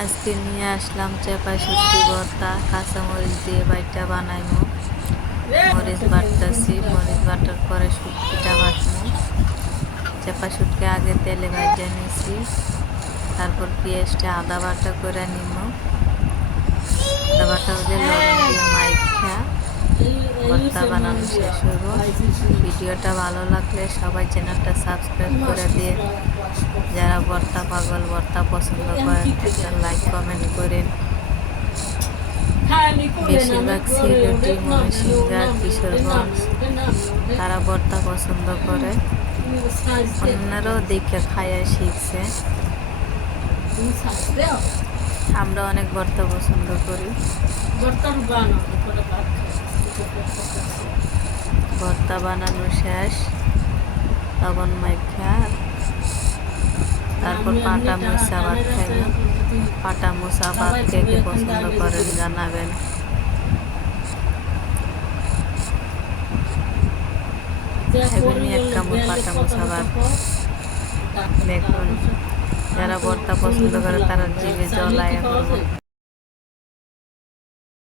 আজকে নিয়ে আসলাম চেপা শুটকি ভর্তা, কাঁচামরিচ দিয়ে বাইটা বানাইমু। মরিচ বাটতেছি, মরিচ বাটার পরে শুটকিটা বাটমু। চেপা শুটকি আগে তেলে ভাজা নিছি, তারপর পেঁয়াজটা আদা বাটা করে নিব। আদা বাটা হলে লবণ দিয়ে মাইখা ভর্তা বানানো শেষ হইব। ভিডিওটা ভালো লাগলে সবাই চ্যানেলটা সাবস্ক্রাইব করে দিয়ে, যারা ভর্তা পাগল, ভর্তা পছন্দ করেন, একটা লাইক কমেন্ট করেন। বেশিরভাগ সিলেটি, ময়মনসিংহ, কিশোরগঞ্জ তারা ভর্তা পছন্দ করে। অন্যরাও দেখে খাইয়া শিখছে। আমরা অনেক ভর্তা পছন্দ করি। ভর্তা বানানো শেষ, লবণ মাইখা তারপর পাটা মুসা ভাত খাইব। পাটা মুসা ভাত কে কে পছন্দ করেন জানাবেন। এমনি এক কামড় পাটা মুসা ভাত দেখুন, যারা ভর্তা পছন্দ করে তারা জিভে জল আয়া করবো।